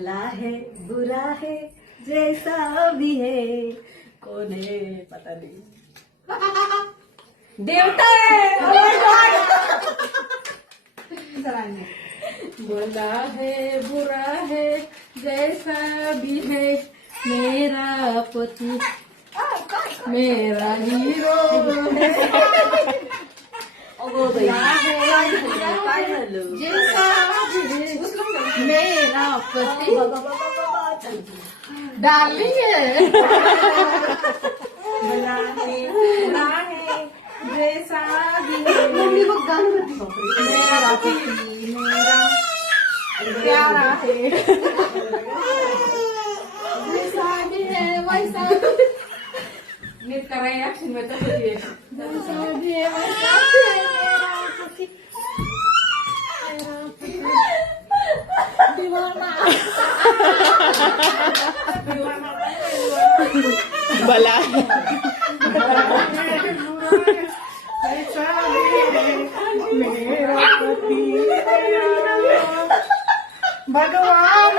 भला है बुरा है जैसा भी है कौन है पता नहीं देवता है Oh my God! भला है बुरा है जैसा भी है मेरा पति मेरा हीरो है काय झालं जैसा भी है मेरा पति डार्लिंग है भला है बुरा है जैसा भी है मेरा पति मेरा प्यारा है जैसा भी है वैसा नीट करायला ऍक्शन मध्ये तसंच आहे. जैसा भी है वैसा मेरा पति दीवाना भला भगवान